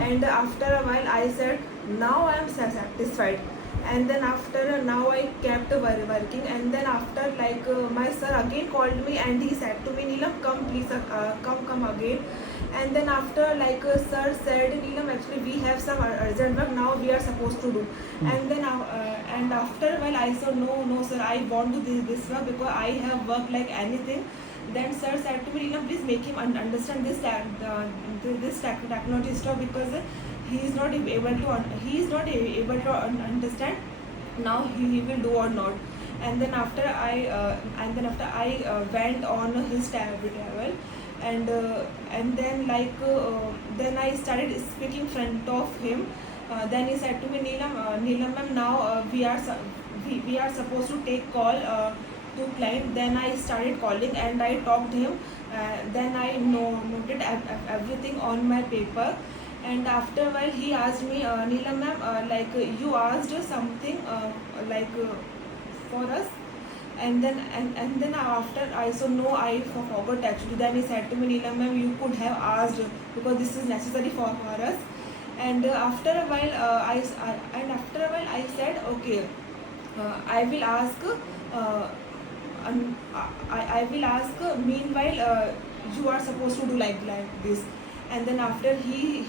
And after a while I said, now I am satisfied. And then after now I kept working. And then after my sir again called me and he said to me, Neelam, come please, come again. And then after sir said, Neelam, actually we have some urgent work now we are supposed to do. And then and after a while I said, no sir, I want to do this work because I have worked like anything. Then sir said to me, Neelam, please make him understand this technology stuff, because he is not able to understand now he will do or not. And then after I went on his travel. And then I started speaking in front of him. Then he said to me, Neelam ma'am, now we are supposed to take call to client. Then I started calling and I talked him. Then I noted everything on my paper. And after a while he asked me, Neelam ma'am, you asked something for us. And then after I said, no, I forgot actually. Then he said to me, Neelam ma'am, you could have asked because this is necessary for us. And after a while I said, okay, I will ask. I will ask. Meanwhile, you are supposed to do like this. And then after he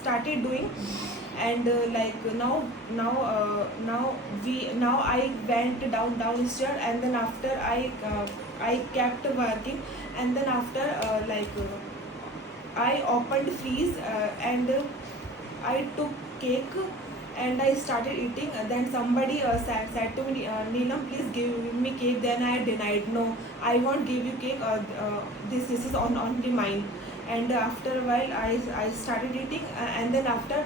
started doing. And now I went downstairs. And then after I kept working. And then after I opened freeze. And I took cake and I started eating. Then somebody said to me, Neelam, please give me cake. Then I denied, no, I won't give you cake. This is only mine. And after a while I started eating. And then after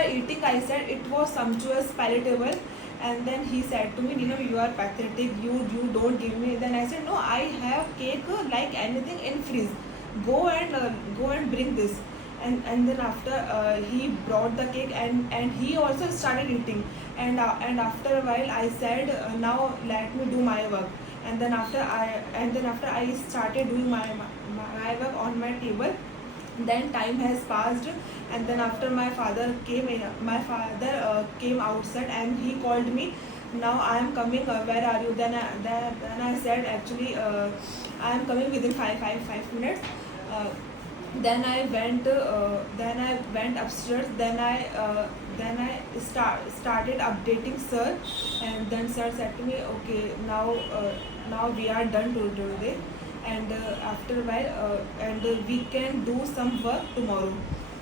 eating I said it was sumptuous, palatable. And then he said to me, Neelam, you are pathetic, you don't give me. Then I said, no, I have cake like anything in freeze. Go and bring this. And then after he brought the cake. And he also started eating. And after a while I said, now let me do my work. And then after I started doing my work on my table. Then time has passed. And then after my father came outside and he called me, now I am coming, where are you? Then I said, actually I am coming within 5 minutes. Then I went upstairs. Then I started updating sir. And then sir said to me, okay, now we are done today. And after a while and we can do some work tomorrow.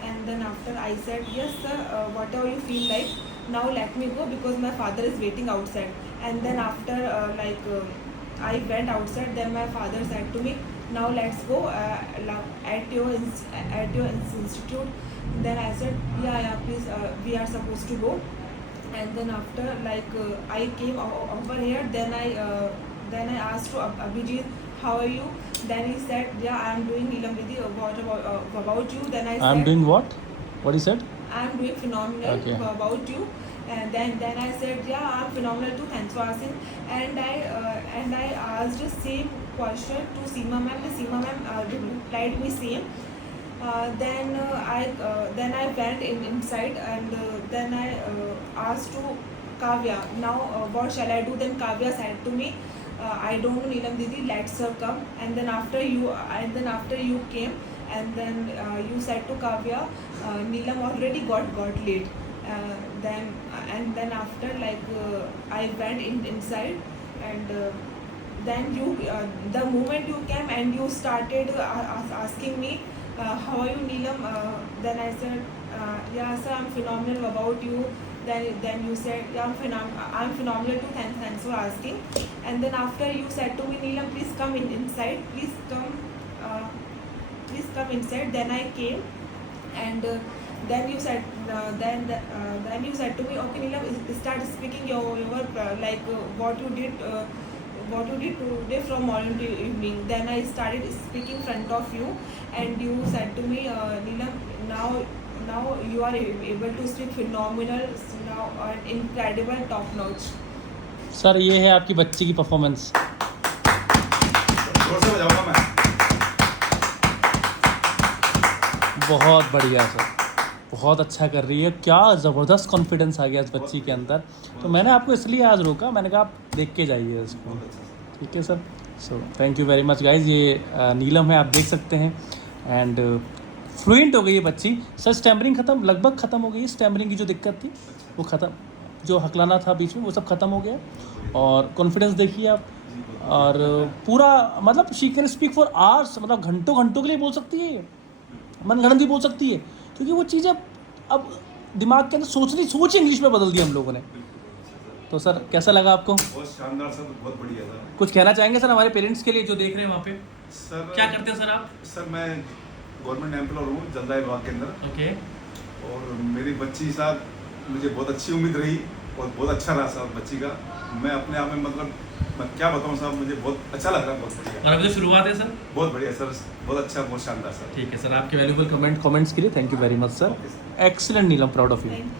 And then after I said, yes sir, whatever you feel like. Now let me go because my father is waiting outside. And then after I went outside. Then my father said to me, now let's go at your institute. Then I said, yeah please, we are supposed to go. And then after I came over here. Then I asked to Abhijit, how are you? Then he said, yeah, I am doing, Neelam Didi, what about you? Then I said, I'm doing what? What he said? I am doing phenomenal. Okay. About you? And then I said, yeah, I am phenomenal too, thanks for asking. And I asked the same question to Seema ma'am. The Seema ma'am replied me same. Then I went inside. And then I asked to Kavya, now what shall I do? Then Kavya said to me, I don't know, Neelam Didi, let's her come. And then after you came. And then you said to Kavya, Neelam already got late. Then after I went inside. And then you the moment you came and you started asking me, how are you, Neelam? Then I said, yeah sir, I'm phenomenal, about you? Then you said, yeah, I'm phenomenal too, thanks for asking. And then after you said to me, Neelam, please come inside, please come inside. Then I came. And then you said then you said to me, okay Neelam, start speaking your what you did today from morning to evening. Then I started speaking in front of you. And you said to me, Neelam, now you are able to speak phenomenal, now incredible, top notch. Sir ये है आपकी बच्ची की performance. जोर से बजाऊंगा मैं. बहुत बढ़िया सर, बहुत अच्छा कर रही है। क्या ज़बरदस्त कॉन्फिडेंस आ गया इस बच्ची के अंदर। तो मैंने आपको इसलिए आज रोका, मैंने कहा आप देख के जाइए इसको। बहुत अच्छा सर। ठीक है sir. So thank you very much guys. ये नीलम है, आप देख सकते हैं। एंड फ्लुएंट हो गई है बच्ची सर। स्टैमरिंग ख़त्म, लगभग ख़त्म हो गई है। स्टैमरिंग की जो दिक्कत थी वो ख़त्म, जो हकलाना था बीच में वो सब ख़त्म हो गया। और कॉन्फिडेंस देखिए आप। और पूरा मतलब she can speak for hours, मतलब घंटों घंटों के लिए बोल सकती है, मनगढ़ंत भी बोल सकती है। क्योंकि वो चीज़ें अब दिमाग के अंदर सोच इंग्लिश में बदल दी हम लोगों ने। तो सर कैसा लगा आपको? बहुत शानदार सर, बहुत बढ़िया सर। कुछ कहना चाहेंगे सर हमारे पेरेंट्स के लिए जो देख रहे हैं वहाँ पे? सर क्या करते हैं सर आप? सर मैं गवर्नमेंट एम्प्लॉय हूँ जलदाय विभाग के अंदर। ओके। और मेरी बच्ची साथ मुझे बहुत अच्छी उम्मीद रही और बहुत अच्छा रहा साहब बच्ची का। मैं अपने आप में मतलब मैं क्या बताऊँ साहब, मुझे बहुत अच्छा लग रहा है, बहुत बढ़िया। और अभी तो शुरुआत है सर। बहुत बढ़िया सर, बहुत अच्छा, बहुत शानदार सर। ठीक है सर, आपके वैल्यूबल कमेंट्स के लिए thank you very much sir. Okay sir. Excellent Neelam, proud of you. Thank you.